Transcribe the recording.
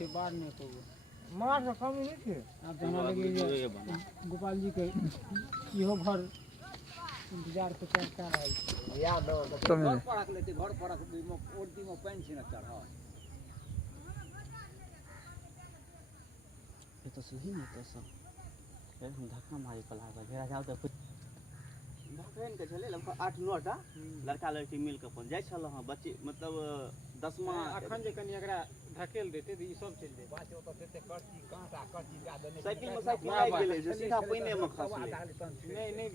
थे बाढ़ नहीं तो मार से कमी नहीं थे। अब जाना लगे गोपाल जी के इहो घर इंतजार पे चढ़ता रहे याद दो घर पड़क लेते घर पड़क ओरती में पानी छीना चढ़ा ये तो सही नहीं तो सब फिर हम धक्का मारी पला गए घेरा जाओ तो कुछ भखैन के छले लगभग 8-9 टा लड़का लड़की मिल के अपन जाय छल हां बच्चे मतलब 10वां अखन जे कनी एकरा ढकेल देते त ई सब चल जाए बात होता देते करती कांटा करती ज्यादा नहीं साइकिल में साइकिल लाग गेले जे सीधा पानी में खसले नहीं नहीं